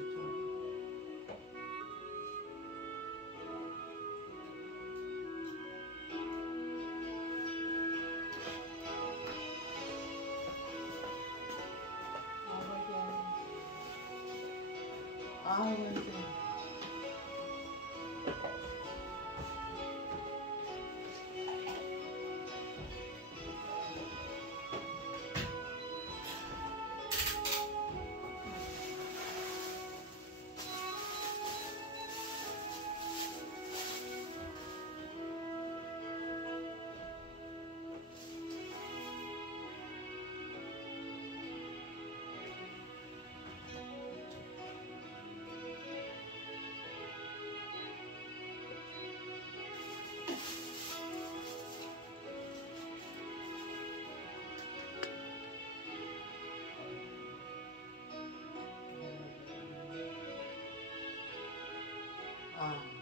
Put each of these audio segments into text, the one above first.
좋아. 아이고 이제 아.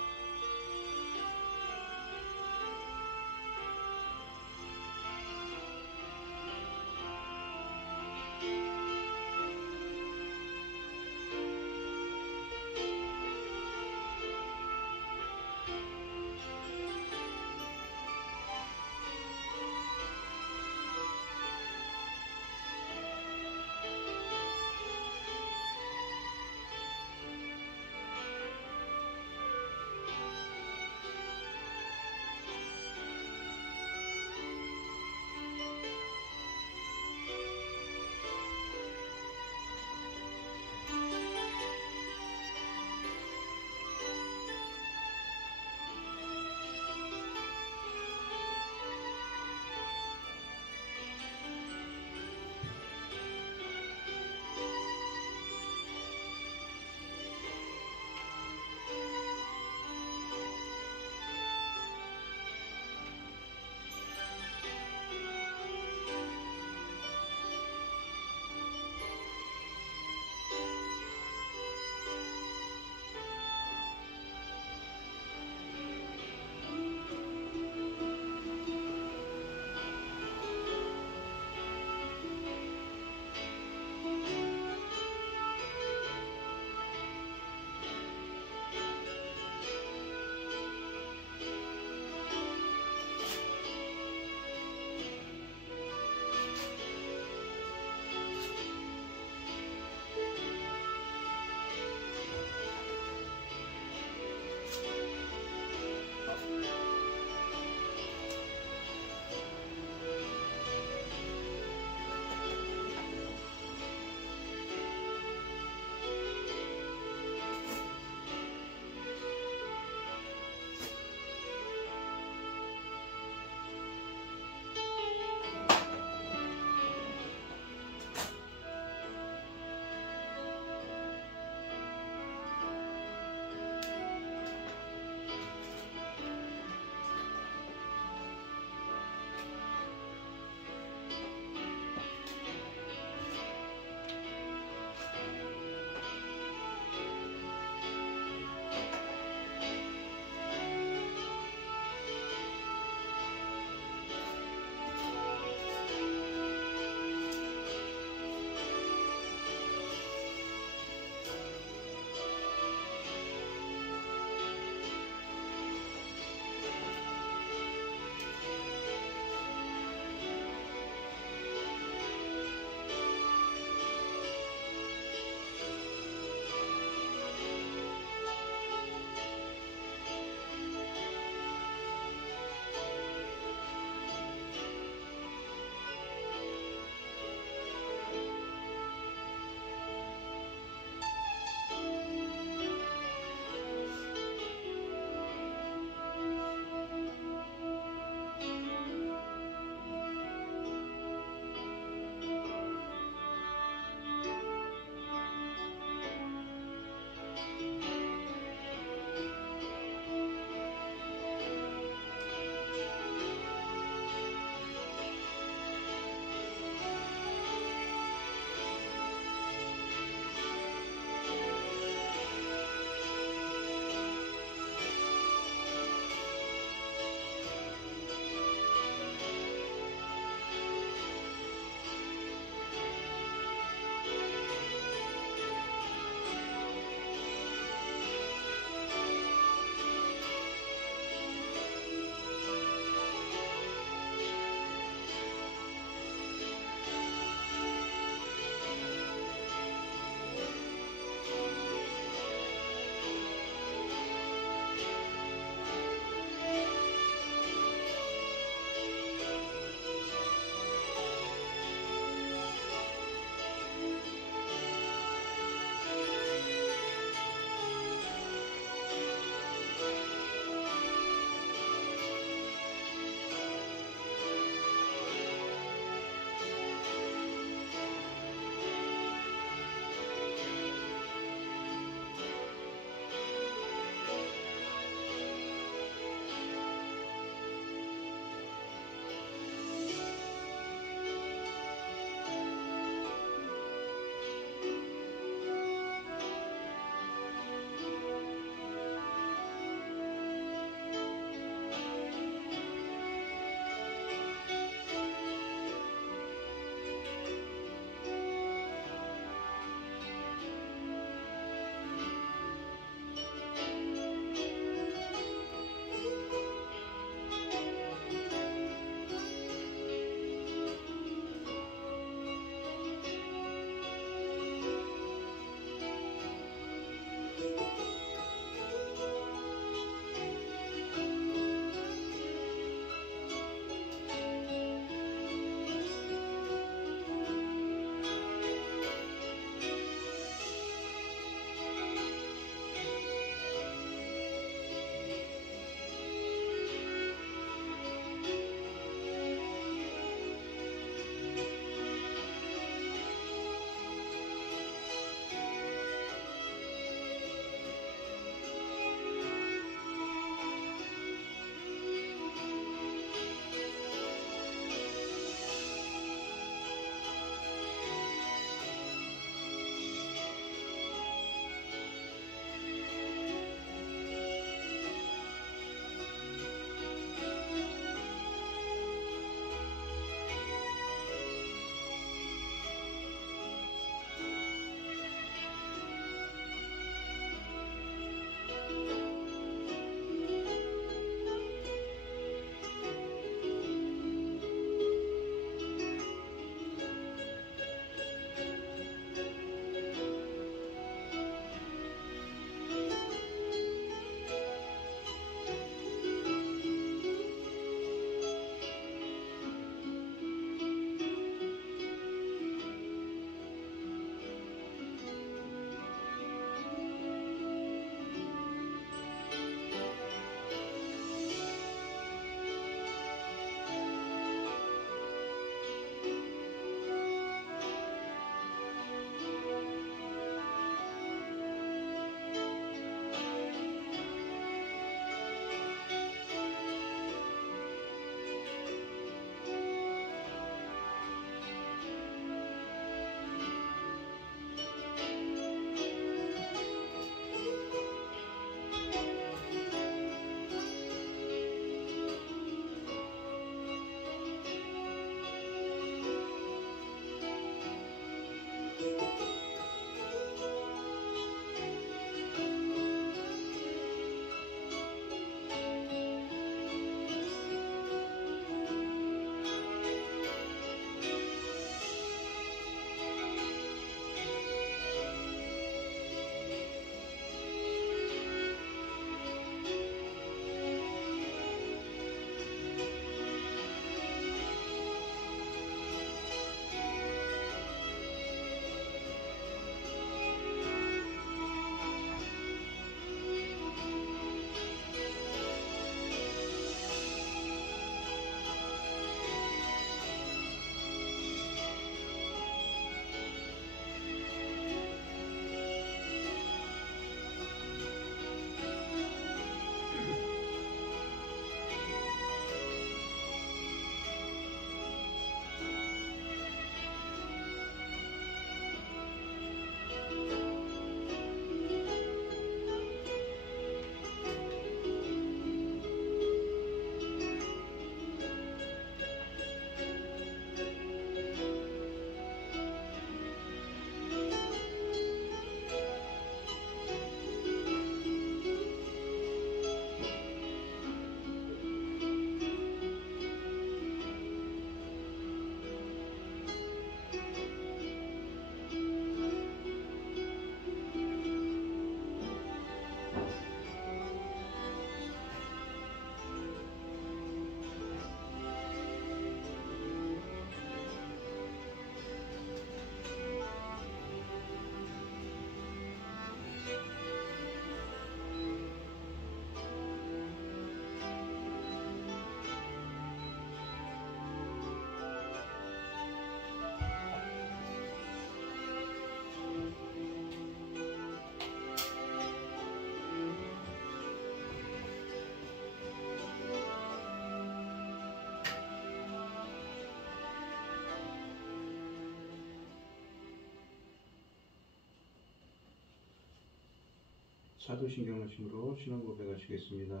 사도신경하심으로 신앙 고백하시겠습니다.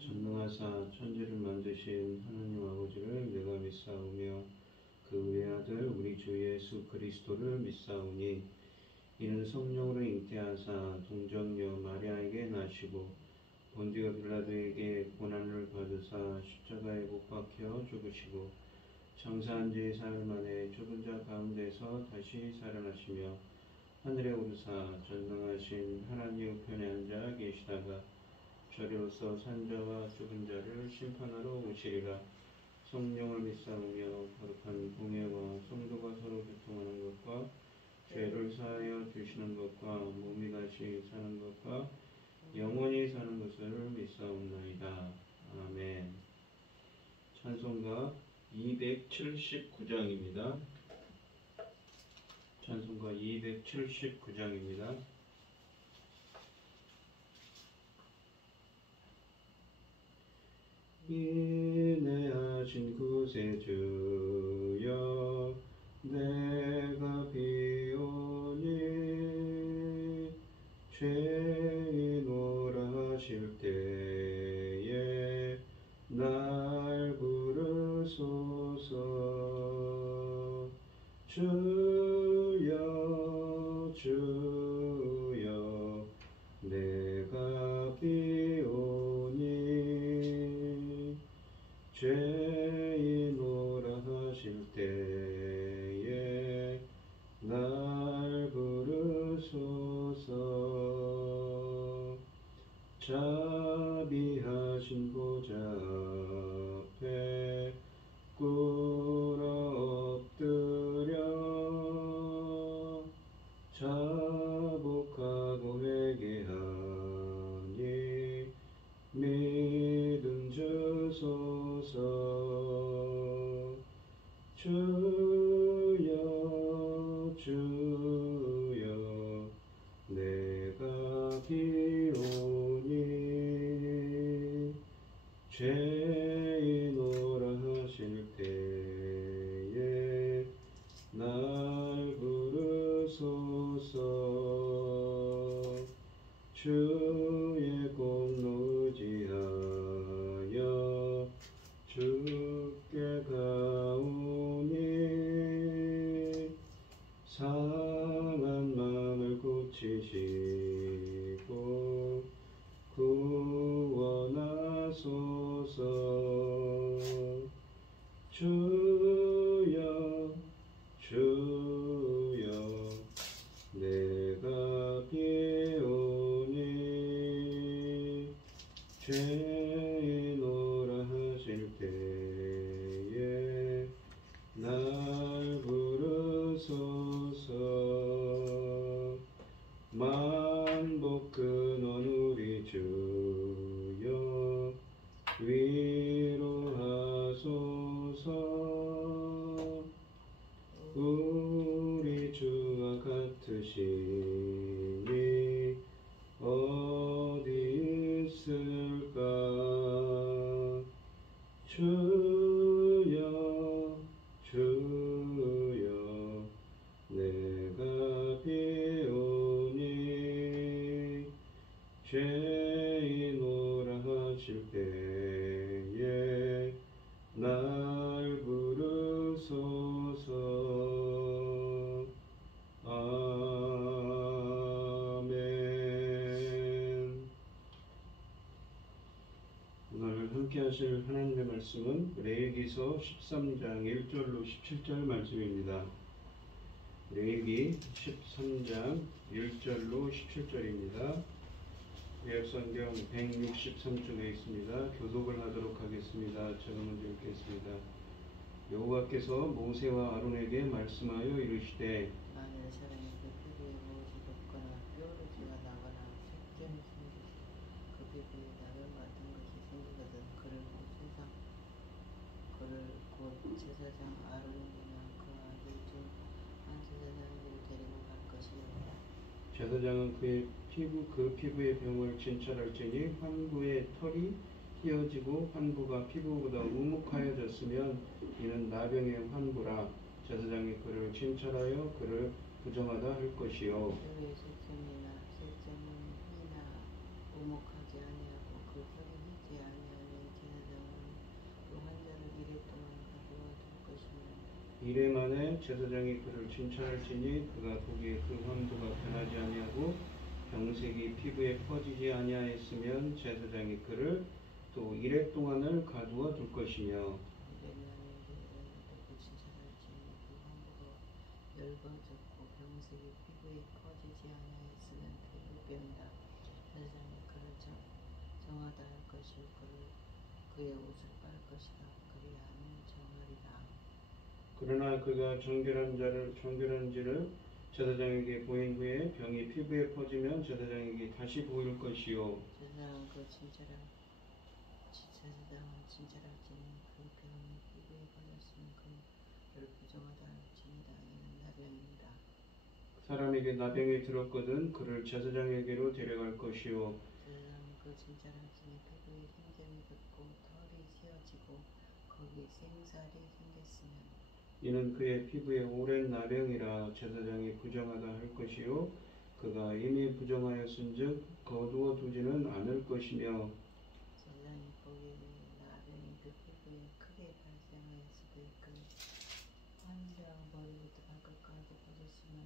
전능하사 천지를 만드신 하나님 아버지를 내가 믿사오며 그 외아들 우리 주 예수 그리스도를 믿사오니 이는 성령으로 잉태하사 동정녀 마리아에게 나시고 본디오 빌라도에게 고난을 받으사 십자가에 못 박혀 죽으시고 장사한 지 사흘 만에 죽은 자 가운데서 다시 살아나시며 하늘에 오르사 전능하신 하나님 우편에 앉아 계시다가 저리로서 산자와 죽은 자를 심판하러 오시리라. 성령을 믿사오며 거룩한 공예와 성도가 서로 교통하는 것과 죄를 사하여 주시는 것과 몸이 다시 사는 것과 영원히 사는 것을 믿사옵나이다. 아멘. 찬송가 279장입니다. 찬송가 279장입니다. 인내하신 구세주여 내가 비오니 죄인오라 하실 때에 날 부르소서. 주여 주여 내가 비오니 죄인오라 하실 때에 날 부르소서. 자비하신 보좌 앞에 꿇어 엎드려 자복하고 회개하니 믿음 주소서. 주여 주여 내가 비오니 죄인오라 하실 때에 날 부르소서. 주의 공로 의지하여 주께 가오니 상한 마음을 고치시고 구원하소서. 주여 주여 내가 비오니 죄인오라 하실 때에 날 부르소서. 만복 근원 우리 주여 위로하소서. 우리 주와 같으시니 어디 있을까. 주여 주여 내가 비오니 죄인오라 하실 때에 날 부르소서. 아멘. 오늘 함께 하실 하나님의 말씀은 레위기서 13장 1절로 17절 말씀입니다. 레위기 13장 1절로 17절입니다. 구약성경 163쪽에 있습니다. 교독을 하도록 하겠습니다. 제가 먼저 읽겠습니다. 여호와께서 모세와 아론에게 말씀하여 이르시되 만일 사람이 그 피부에 무엇이 돋거나 뼈로지가 나거나 색점이 생기시 그 피부에 낙엽 같은 것이 생기거든 그를 곧 제사장 아론이나 그 아들 중 한 제사장들을 데리고 갈 것이요. 제사장은 그 피부의 병을 진찰할지니 환부의 털이 휘어지고 환부가 피부보다 우묵하여졌으면 이는 나병의 환부라. 제사장이 그를 진찰하여 그를 부정하다 할 것이요. 뼈의 색점이나 색점은 희나 우목하지 아니하고 그 혈이 흐지 아니하니 제사장은 그 환자를 이래 동안 가두어 둘 것이며 이래 만에 제사장이 그를 진찰할지니 그가 보기에 그 환부가 변하지 아니하고 병색이 피부에 퍼지지 아니하였으면 제사장이 그를 또 이래 동안을 가두어 둘 것이며 이래만에 제사장이 그 진찰할지니 그 환부가 엷어졌고 병색이 피부에 퍼지지 아니하였으면 피부병이라 제사장이 그를 정하다 할 것이요 그의 옷을 빨 것이라 그리하면 정하리라. 그러나 그가 정결한지를 제사장에게 보인 후에 병이 피부에 퍼지면 제사장에게 다시 보일 것이요 제사장은 진찰할지니 그 병이 피부에 퍼졌으면 그를 부정하다 할지니라. 이는 나병이니라. 사람에게 나병이 들었거든 그를 제사장에게로 데려갈 것이요 제사장은 그 진찰할지니 피부에 생점이 붙고 털이 휘어지고 거기 생살이 생겼으면 이는 그의 피부에 오랜 나병이라 제사장이 부정하다 할 것이요 그가 이미 부정하였은즉 거두어 두지는 않을 것이며 제사장이 보기에 나병이 그 피부에 크게 발생하였으되 그 환자 머리부터 발끝까지 퍼졌으면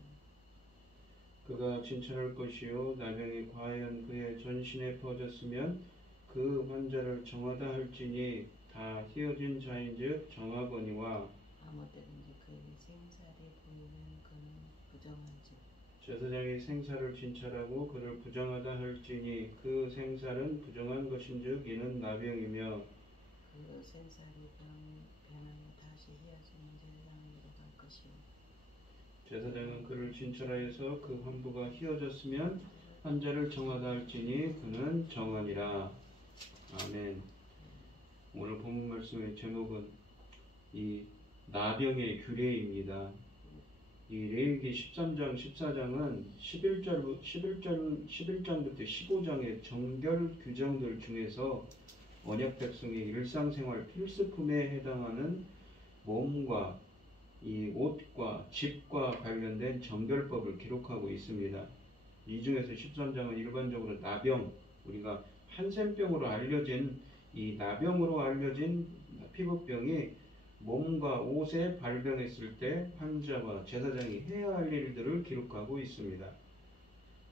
그가 진찰할 것이요 나병이 과연 그의 전신에 퍼졌으면 그 환자를 정하다 할지니 다 휘어진 자인즉 정하거니와 아무 때든지 그에게 생살이 보이면 그는 부정한즉 제사장이 생사를 진찰하고 그를 부정하다 할지니 그 생살은 부정한 것인즉 이는 나병이며 그 생살이 변하여 다시 휘어지면 제사장에게로 갈 것이요 제사장은 그를 진찰하여서 그 환부가 휘어졌으면 환자를 정하다 할지니 그는 정하니라. 아멘. 오늘 본문 말씀의 제목은 이 나병의 규례입니다. 이 레위기 13장, 14장은 11장부터 15장의 정결 규정들 중에서 언약 백성의 일상생활 필수품에 해당하는 몸과 이 옷과 집과 관련된 정결법을 기록하고 있습니다. 이 중에서 13장은 일반적으로 나병, 우리가 한센병으로 알려진 이 나병으로 알려진 피부병이 몸과 옷에 발병했을 때 환자와 제사장이 해야 할 일들을 기록하고 있습니다.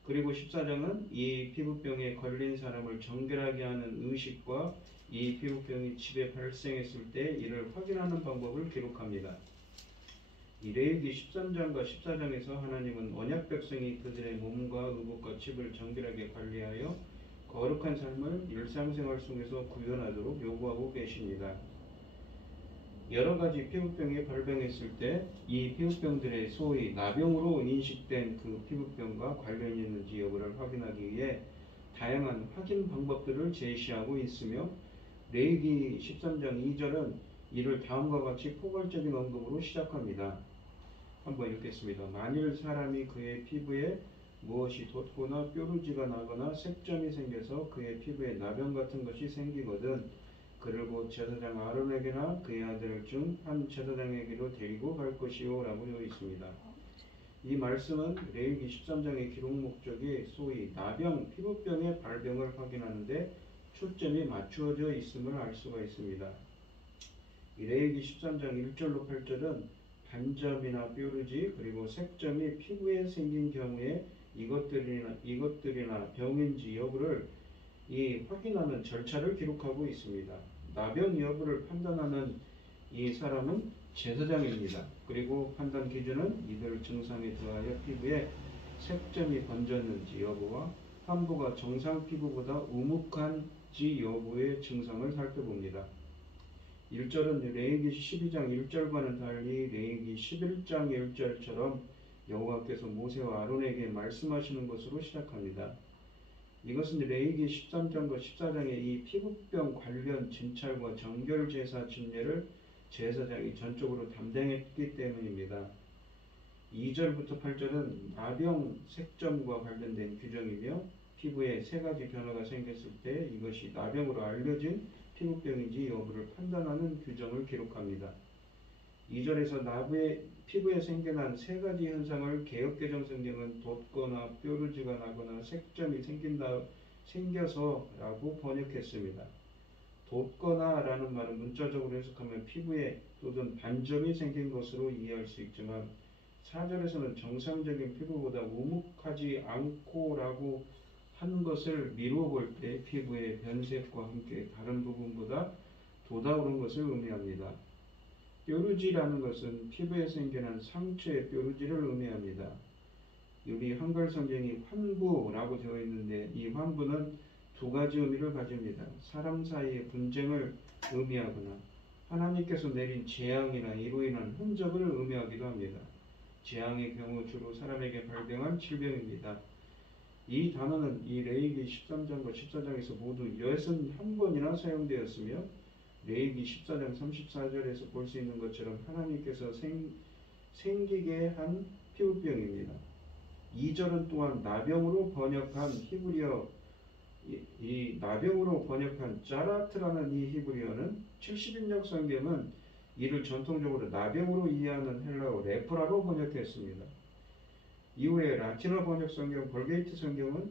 그리고 14장은 이 피부병에 걸린 사람을 정결하게 하는 의식과 이 피부병이 집에 발생했을 때 이를 확인하는 방법을 기록합니다. 이 레위기 13장과 14장에서 하나님은 언약 백성이 그들의 몸과 의복과 집을 정결하게 관리하여 거룩한 삶을 일상생활 속에서 구현하도록 요구하고 계십니다. 여러 가지 피부병이 발병했을 때 이 피부병들의 소위 나병으로 인식된 그 피부병과 관련이 있는지 여부를 확인하기 위해 다양한 확인 방법들을 제시하고 있으며 레위기 13장 2절은 이를 다음과 같이 포괄적인 언급으로 시작합니다. 한번 읽겠습니다. 만일 사람이 그의 피부에 무엇이 돋거나 뾰루지가 나거나 색점이 생겨서 그의 피부에 나병 같은 것이 생기거든 그를 곧 제사장 아론에게나 그의 아들 중 한 제사장에게로 데리고 갈 것이요 라고 되어 있습니다. 이 말씀은 레위기 13장의 기록 목적이 소위 나병, 피부병의 발병을 확인하는데 초점이 맞추어져 있음을 알 수가 있습니다. 이 레위기 13장 1절로 8절은 반점이나 뾰루지 그리고 색점이 피부에 생긴 경우에 이것들이나 병인지 여부를 이 확인하는 절차를 기록하고 있습니다. 나병 여부를 판단하는 이 사람은 제사장입니다. 그리고 판단 기준은 이들 증상에 더하여 피부에 색점이 번졌는지 여부와 환부가 정상 피부보다 우묵한지 여부의 증상을 살펴봅니다. 1절은 레위기 12장 1절과는 달리 레위기 11장 1절처럼 여호와께서 모세와 아론에게 말씀하시는 것으로 시작합니다. 이것은 레위기 13장과 14장의 이 피부병 관련 진찰과 정결 제사 진례를 제사장이 전적으로 담당했기 때문입니다. 2절부터 8절은 나병 색점과 관련된 규정이며 피부에 세 가지 변화가 생겼을 때 이것이 나병으로 알려진 피부병인지 여부를 판단하는 규정을 기록합니다. 2절에서 피부에 생겨난 세 가지 현상을 개역개정 성경은 돋거나 뾰루지가 나거나 색점이 생겨서라고 번역했습니다. 돋거나라는 말은 문자적으로 해석하면 피부에 돋은 반점이 생긴 것으로 이해할 수 있지만 4절에서는 정상적인 피부보다 우묵하지 않고라고 한 것을 미루어 볼 때 피부의 변색과 함께 다른 부분보다 돋아오른 것을 의미합니다. 뾰루지라는 것은 피부에 생겨난 상처의 뾰루지를 의미합니다. 여기 한글 성경이 환부라고 되어 있는데 이 환부는 두 가지 의미를 가집니다. 사람 사이의 분쟁을 의미하거나 하나님께서 내린 재앙이나 이로 인한 흔적을 의미하기도 합니다. 재앙의 경우 주로 사람에게 발병한 질병입니다. 이 단어는 이 레위기 13장과 14장에서 모두 61번이나 사용되었으며 레위기 14장 34절에서 볼 수 있는 것처럼 하나님께서 생기게 한 피부병입니다. 2절은 또한 나병으로 번역한 히브리어 이 나병으로 번역한 짜라트라는 이 히브리어는 70인역 성경은 이를 전통적으로 나병으로 이해하는 헬라어 레프라로 번역했습니다. 이후에 라틴어 번역 성경 벌게이트 성경은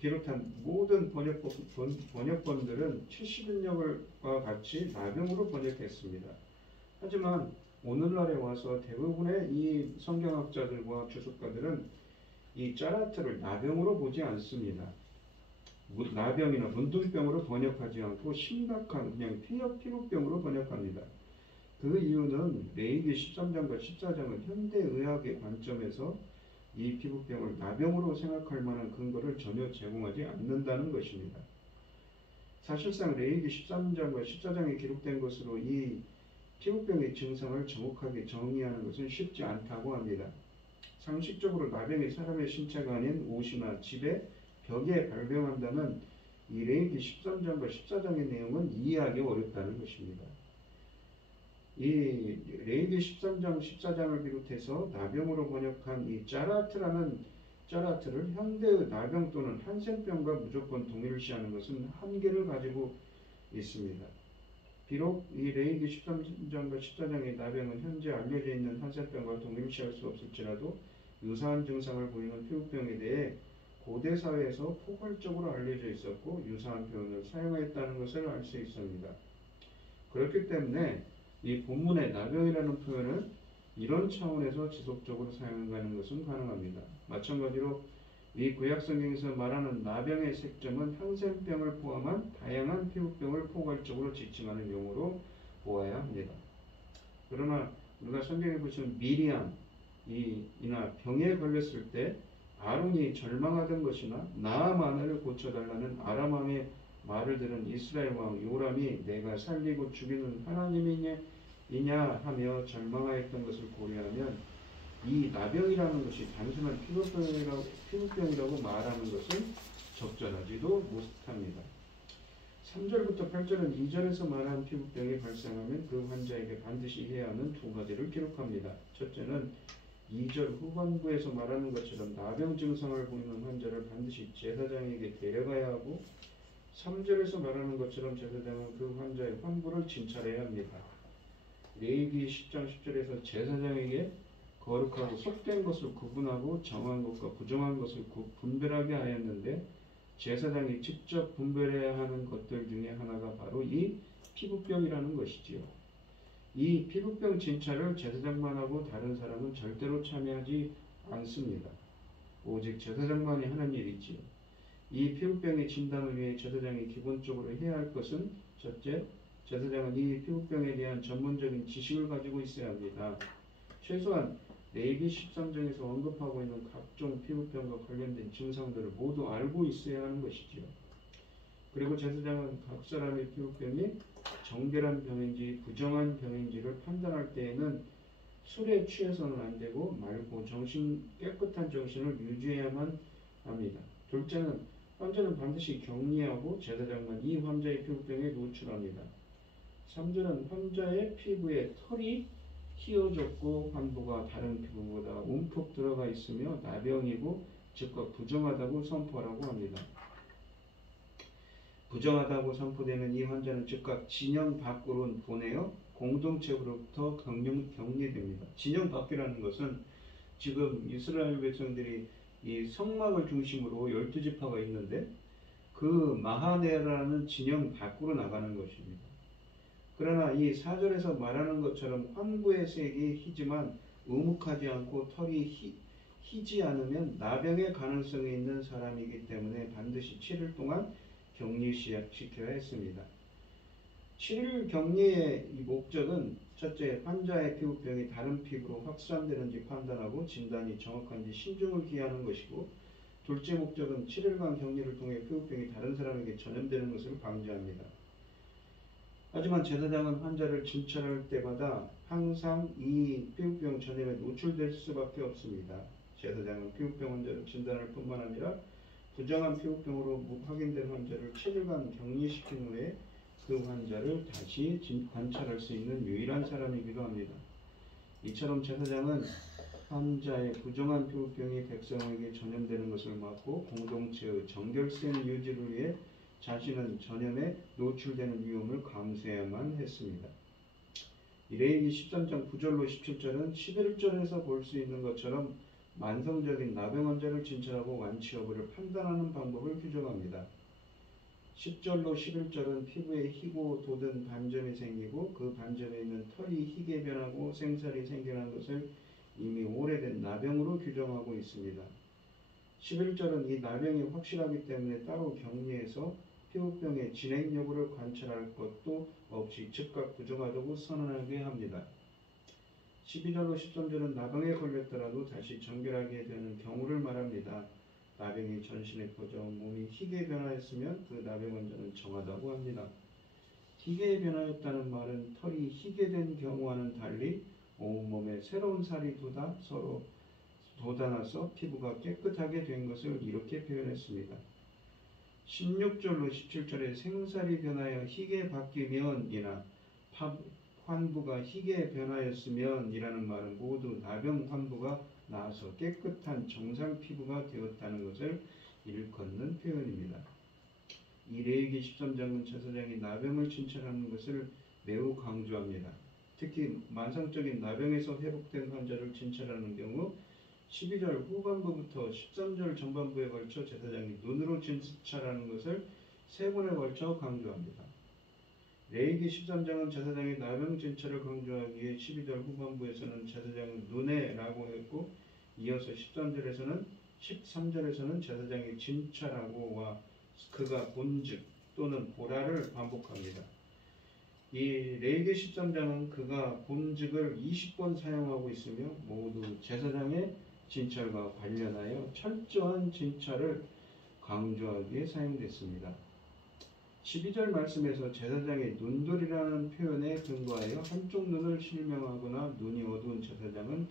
비롯한 모든 번역본들은 70인역과 같이 나병으로 번역했습니다. 하지만 오늘날에 와서 대부분의 이 성경학자들과 주석가들은 이 짜라트를 나병으로 보지 않습니다. 나병이나 문둥병으로 번역하지 않고 심각한 그냥 피부병으로 번역합니다. 그 이유는 레위기 13장과 14장은 현대의학의 관점에서 이 피부병을 나병으로 생각할 만한 근거를 전혀 제공하지 않는다는 것입니다. 사실상 레위기 13장과 14장에 기록된 것으로 이 피부병의 증상을 정확하게 정의하는 것은 쉽지 않다고 합니다. 상식적으로 나병이 사람의 신체가 아닌 옷이나 집에 벽에 발병한다면 이 레위기 13장과 14장의 내용은 이해하기 어렵다는 것입니다. 이 레위기 13장, 14장을 비롯해서 나병으로 번역한 이 짜라트라는 짜라트를 현대의 나병 또는 한센병과 무조건 동일시하는 것은 한계를 가지고 있습니다. 비록 이 레위기 13장과 14장의 나병은 현재 알려져 있는 한센병과 동일시할 수 없을지라도 유사한 증상을 보이는 피부병에 대해 고대 사회에서 포괄적으로 알려져 있었고 유사한 표현을 사용했다는 것을 알 수 있습니다. 그렇기 때문에 이 본문의 나병이라는 표현을 이런 차원에서 지속적으로 사용하는 것은 가능합니다. 마찬가지로 이 구약성경에서 말하는 나병의 색점은 항센병을 포함한 다양한 피부병을 포괄적으로 지칭하는 용어로 보아야 합니다. 그러나 우리가 성경에 보시면 미리암이나 병에 걸렸을 때 아론이 절망하던 것이나 나아만을 고쳐달라는 아람 왕의 말을 들은 이스라엘 왕 요람이 내가 살리고 죽이는 하나님이냐 하며 절망하였던 것을 고려하면 이 나병이라는 것이 단순한 피부병이라고 말하는 것은 적절하지도 못합니다. 3절부터 8절은 2절에서 말한 피부병이 발생하면 그 환자에게 반드시 해야 하는 두 가지를 기록합니다. 첫째는 2절 후반부에서 말하는 것처럼 나병 증상을 보이는 환자를 반드시 제사장에게 데려가야 하고 3절에서 말하는 것처럼 제사장은 그 환자의 환부를 진찰해야 합니다. 레위기 10장 10절에서 제사장에게 거룩하고 속된 것을 구분하고 정한 것과 부정한 것을 분별하게 하였는데 제사장이 직접 분별해야 하는 것들 중에 하나가 바로 이 피부병이라는 것이지요. 이 피부병 진찰을 제사장만 하고 다른 사람은 절대로 참여하지 않습니다. 오직 제사장만이 하는 일이지요. 이 피부병의 진단을 위해 제사장이 기본적으로 해야 할 것은 첫째, 제사장은 이 피부병에 대한 전문적인 지식을 가지고 있어야 합니다. 최소한 레위기 13장에서 언급하고 있는 각종 피부병과 관련된 증상들을 모두 알고 있어야 하는 것이지요. 그리고 제사장은 각 사람의 피부병이 정결한 병인지 부정한 병인지를 판단할 때에는 술에 취해서는 안 되고 맑고 깨끗한 정신을 유지해야만 합니다. 둘째는 환자는 반드시 격리하고 제사장만 이 환자의 피부병에 노출합니다. 3절은 환자의 피부에 털이 휘어졌고 환부가 다른 피부보다 움푹 들어가 있으며 나병이고 즉각 부정하다고 선포하라고 합니다. 부정하다고 선포되는 이 환자는 즉각 진영 밖으로 보내어 공동체로부터 격리됩니다. 진영 밖이라는 것은 지금 이스라엘 백성들이 이 성막을 중심으로 12지파가 있는데 그 마하네라는 진영 밖으로 나가는 것입니다. 그러나 이 4절에서 말하는 것처럼 환부의 색이 희지만 우묵하지 않고 털이 희지 않으면 나병의 가능성이 있는 사람이기 때문에 반드시 7일 동안 격리시켜야 했습니다. 7일 격리의 목적은 첫째, 환자의 피부병이 다른 피부로 확산되는지 판단하고 진단이 정확한지 신중을 기하는 것이고, 둘째 목적은 7일간 격리를 통해 피부병이 다른 사람에게 전염되는 것을 방지합니다. 하지만 제사장은 환자를 진찰할 때마다 항상 이 피부병 전염에 노출될 수밖에 없습니다. 제사장은 피부병 환자를 진단할 뿐만 아니라 부정한 피부병으로 확인된 환자를 7일간 격리시킨 후에 그 환자를 다시 관찰할 수 있는 유일한 사람이기도 합니다. 이처럼 제사장은 환자의 부정한 피부병이 백성에게 전염되는 것을 막고 공동체의 정결성 유지를 위해 자신은 전염에 노출되는 위험을 감수해야만 했습니다. 레위기 13장 9절로 17절은 11절에서 볼 수 있는 것처럼 만성적인 나병 환자를 진찰하고 완치 여부를 판단하는 방법을 규정합니다. 10절로 11절은 피부에 희고 돋은 반점이 생기고 그 반점에 있는 털이 희게 변하고 생살이 생겨난 것을 이미 오래된 나병으로 규정하고 있습니다. 11절은 이 나병이 확실하기 때문에 따로 격리해서 피부병의 진행 여부를 관찰할 것도 없이 즉각 부정하다고 선언하게 합니다. 12절로 13절은 나병에 걸렸더라도 다시 정결하게 되는 경우를 말합니다. 나병이 전신에 퍼져 몸이 희게 변하였으면 그 나병 환자는 정하다고 합니다. 희게 변하였다는 말은 털이 희게 된 경우와는 달리 온몸에 새로운 살이 서로 돋아나서 피부가 깨끗하게 된 것을 이렇게 표현했습니다. 16절로 17절에 생살이 변하여 희게 바뀌면 이나 환부가 희게 변하였으면 이라는 말은 모두 나병 환부가 나아서 깨끗한 정상 피부가 되었다는 것을 일컫는 표현입니다. 이 레위기 13장은 제사장이 나병을 진찰하는 것을 매우 강조합니다. 특히 만성적인 나병에서 회복된 환자를 진찰하는 경우 12절 후반부부터 13절 전반부에 걸쳐 제사장이 눈으로 진찰하는 것을 3번에 걸쳐 강조합니다. 레위기 13장은 제사장의 나병 진찰을 강조하기 위해 12절 후반부에서는 제사장은 눈에 라고 했고, 이어서 13절에서는 제사장이 진찰하고와 그가 본즉 또는 보라를 반복합니다. 이 레위기 13장은 그가 본즉을 20번 사용하고 있으며 모두 제사장의 진찰과 관련하여 철저한 진찰을 강조하기 위해 사용됐습니다. 12절 말씀에서 제사장의 눈돌이라는 표현에 근거하여 한쪽 눈을 실명하거나 눈이 어두운 제사장은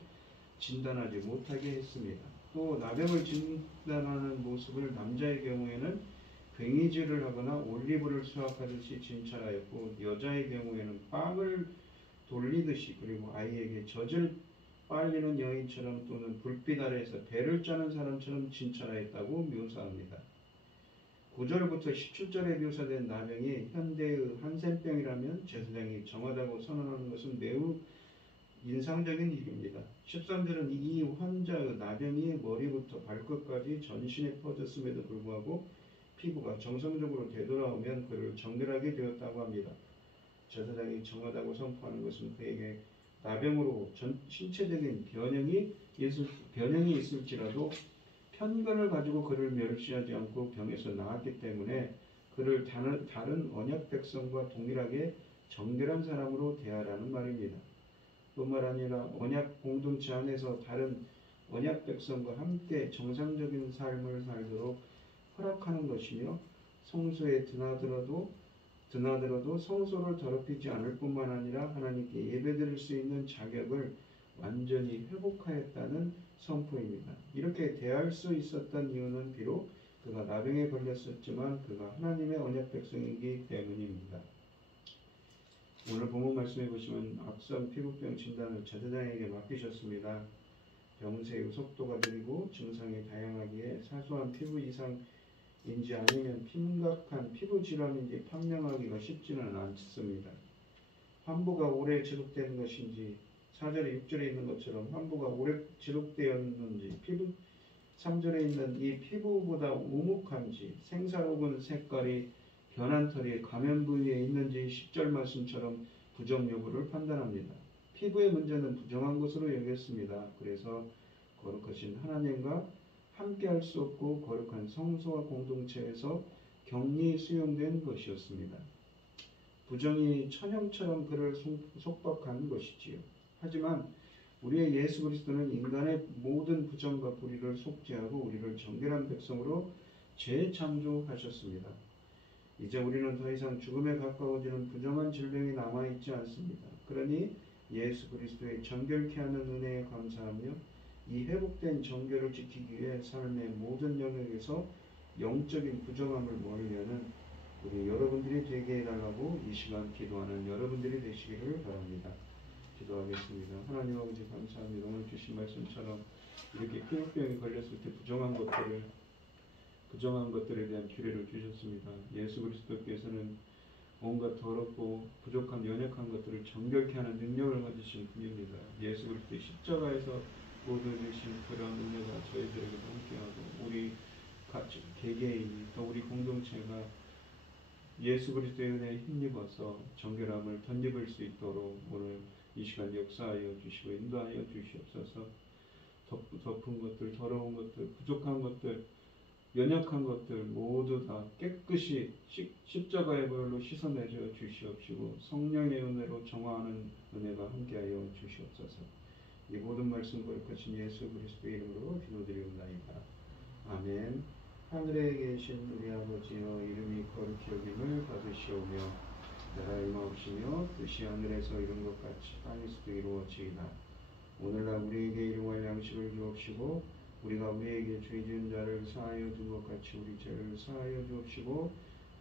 진단하지 못하게 했습니다. 또 나병을 진단하는 모습을 남자의 경우에는 괭이질을 하거나 올리브를 수확하듯이 진찰하였고, 여자의 경우에는 빵을 돌리듯이, 그리고 아이에게 젖을 빨리는 여인처럼 또는 불빛 아래에서 배를 짜는 사람처럼 진찰하였다고 묘사합니다. 9절부터 17절에 묘사된 나병이 현대의 한센병이라면 제사장이 정하다고 선언하는 것은 매우 인상적인 일입니다. 13절은 이 환자의 나병이 머리부터 발끝까지 전신에 퍼졌음에도 불구하고 피부가 정상적으로 되돌아오면 그를 정결하게 되었다고 합니다. 제사장이 정하다고 선포하는 것은 그에게 나병으로 신체적인 변형이 있을지라도 편견을 가지고 그를 멸시하지 않고 병에서 나았기 때문에 그를 다른 언약 백성과 동일하게 정결한 사람으로 대하라는 말입니다. 뿐만 아니라 언약 공동체 안에서 다른 언약 백성과 함께 정상적인 삶을 살도록 허락하는 것이며, 성소에 드나들어도 성소를 더럽히지 않을 뿐만 아니라 하나님께 예배드릴 수 있는 자격을 완전히 회복하였다는 선포입니다. 이렇게 대할 수 있었던 이유는 비록 그가 나병에 걸렸었지만 그가 하나님의 언약 백성이기 때문입니다. 오늘 본문 말씀해 보시면 앞선 피부병 진단을 제사장에게 맡기셨습니다. 병세의 속도가 느리고 증상이 다양하기에 사소한 피부 이상인지 아니면 심각한 피부 질환인지 판명하기가 쉽지는 않습니다. 환부가 오래 지속되는 것인지 4절에 6절에 있는 것처럼 환부가 오래 지속되었는지 3절에 있는 이 피부보다 우묵한지 생살 혹은 색깔이 변한 털이 가면 부위에 있는지 10절 말씀처럼 부정 여부를 판단합니다. 피부의 문제는 부정한 것으로 여겼습니다. 그래서 거룩하신 하나님과 함께할 수 없고 거룩한 성소와 공동체에서 격리 수용된 것이었습니다. 부정이 천형처럼 그를 속박한 것이지요. 하지만 우리의 예수 그리스도는 인간의 모든 부정과 불의를 속죄하고 우리를 정결한 백성으로 재창조하셨습니다. 이제 우리는 더 이상 죽음에 가까워지는 부정한 질병이 남아있지 않습니다. 그러니 예수 그리스도의 정결케 하는 은혜에 감사하며 이 회복된 정결을 지키기 위해 삶의 모든 영역에서 영적인 부정함을 멀리하는 우리 여러분들이 되게 해달라고 이 시간 기도하는 여러분들이 되시기를 바랍니다. 기도하겠습니다. 하나님 아버지 감사합니다. 오늘 주신 말씀처럼 이렇게 피부병이 걸렸을 때 부정한 것들에 대한 규례를 주셨습니다. 예수 그리스도께서는 온갖 더럽고 부족한 연약한 것들을 정결케 하는 능력을 가지신 분입니다. 예수 그리스도의 십자가에서 보여주신 그런 은혜가 저희들에게도 함께하고 우리 개개인이 또 우리 공동체가 예수 그리스도의 은혜에 힘입어서 정결함을 덧입을 수 있도록 오늘 이 시간 역사하여 주시고 인도하여 주시옵소서. 덮은 것들, 더러운 것들, 부족한 것들, 연약한 것들 모두 다 깨끗이 십자가의 보혈로 씻어내려 주시옵시고 성령의 은혜로 정화하는 은혜가 함께하여 주시옵소서. 이 모든 말씀 거룩하신 예수 그리스도의 이름으로 기도드리옵나이다. 아멘. 하늘에 계신 우리 아버지여 이름이 거룩히 여김을 받으시오며 나라의 마옵시며 뜻이 하늘에서 이룬 것 같이 땅에서도 이루어지이다. 오늘날 우리에게 일용할 양식을 주옵시고 우리가 우리에게 죄 지은 자를 사하여 준 것 같이 우리 죄를 사하여 주옵시고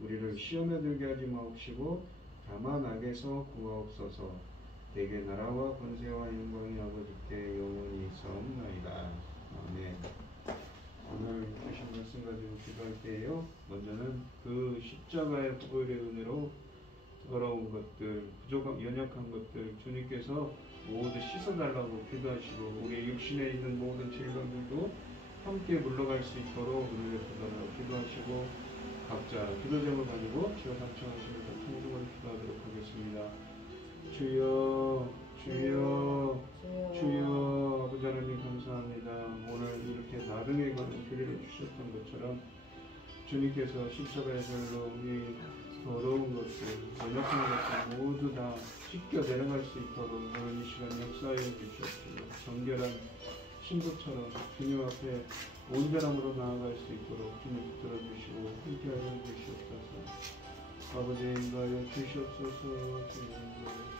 우리를 시험에 들게 하지 마옵시고 다만 악에서 구하옵소서. 대개 나라와 권세와 영광이 아버지께 영원히 있사옵나이다. 아멘. 오늘 주신 말씀 가지고 기도할 때에요. 먼저는 그 십자가의 보혈의 은혜로 더러운 것들, 부족한 연약한 것들 주님께서 모두 씻어달라고 기도하시고 우리 육신에 있는 모든 질병들도 함께 물러갈 수 있도록 은혜를 베풀라고 기도하시고 각자 기도 제목을 가지고 주여 상청하시면서 통성으로 기도하도록 하겠습니다. 주여 주여 주여 아버지 하나님 감사합니다. 오늘 이렇게 나병에 관한 규례를 주셨던 것처럼 주님께서 십자가의 별로 우리 더러운 것들, 연약한 것들 모두 다 씻겨 내려갈 수 있도록 오늘 이 시간 역사하여 주시옵시고 정결한 신부처럼 주님 앞에 온전함으로 나아갈 수 있도록 주님 붙들어 주시고 함께하여 주시옵소서. 아버지 인도하여 주시옵소서. 주님 인도하여 주시옵소서.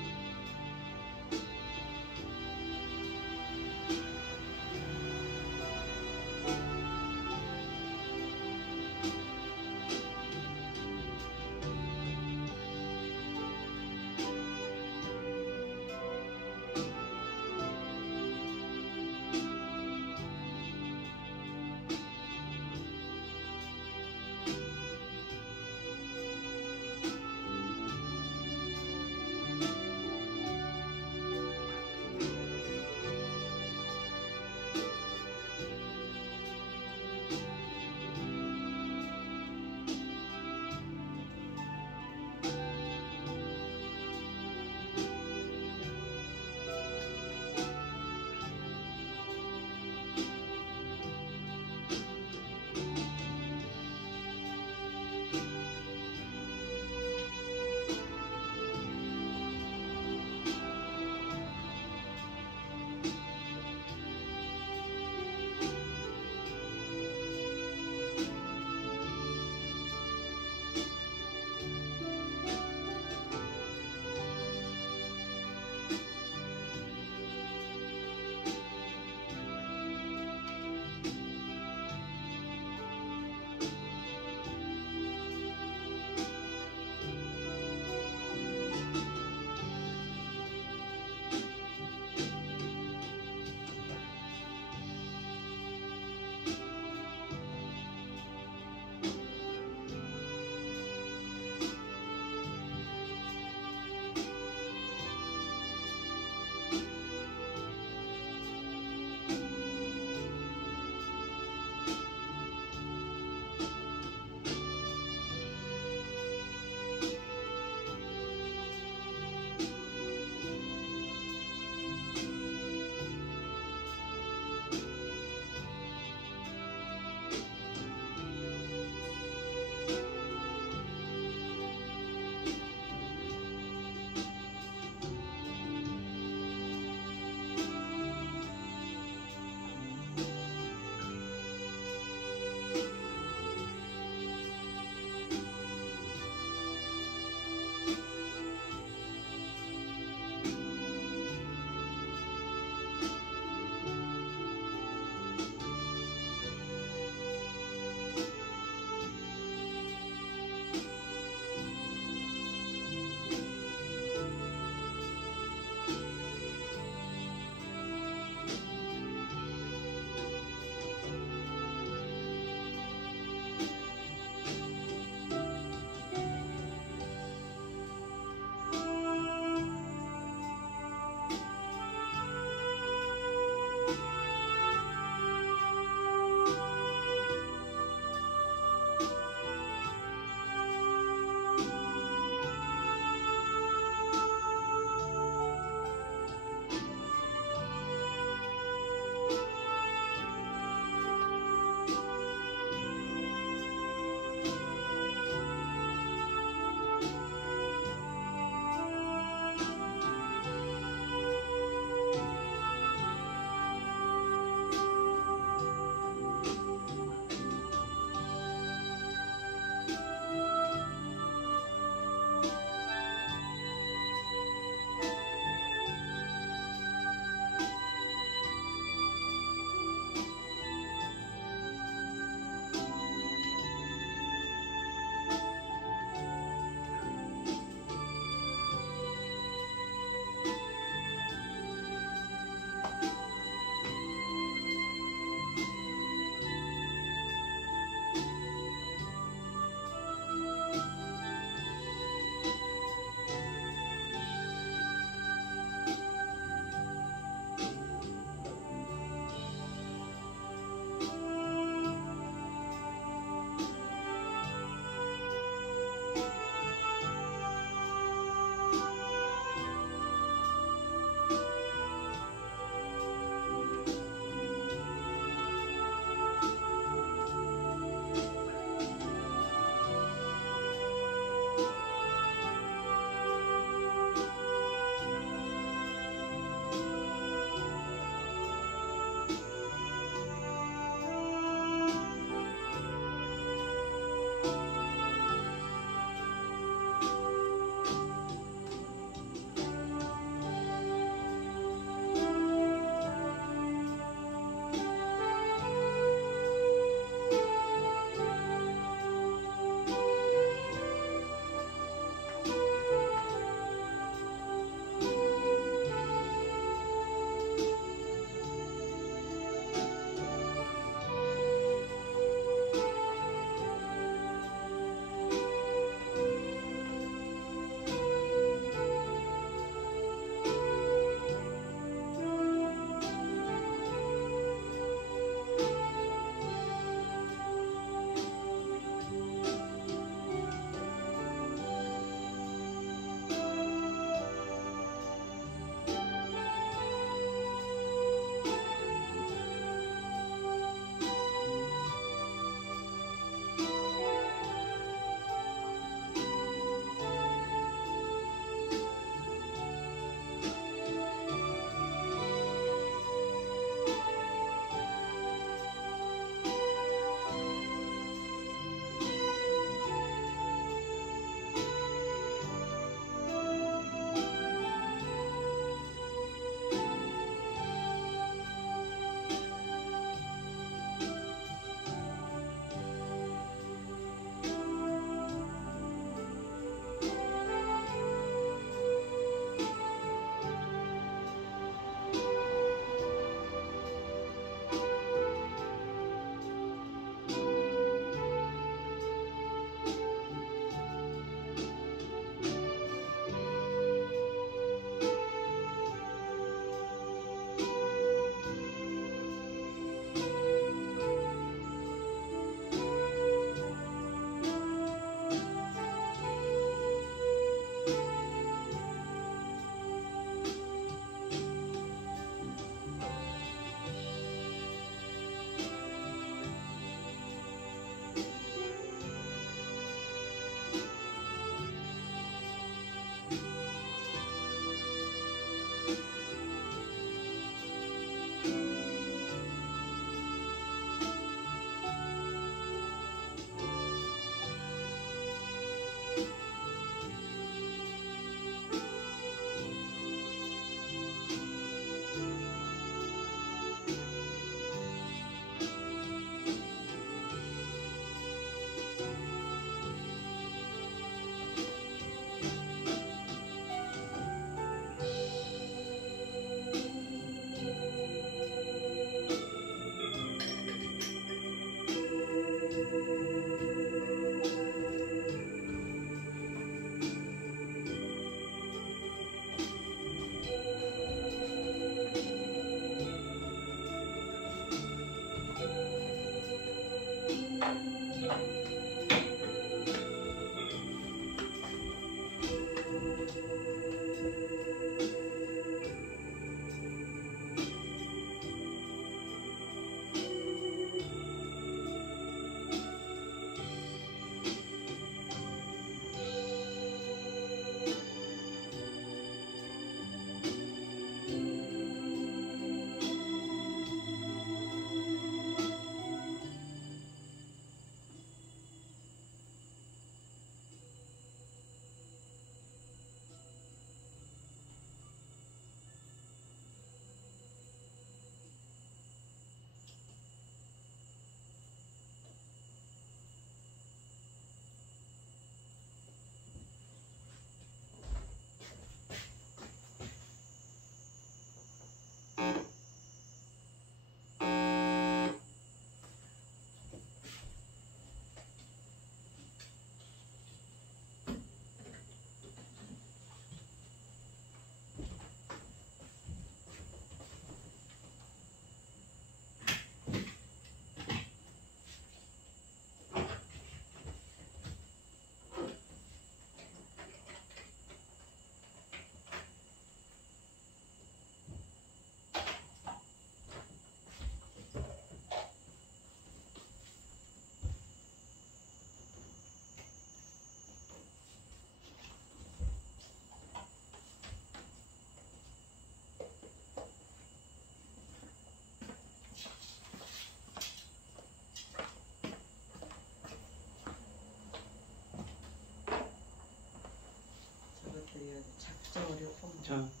자,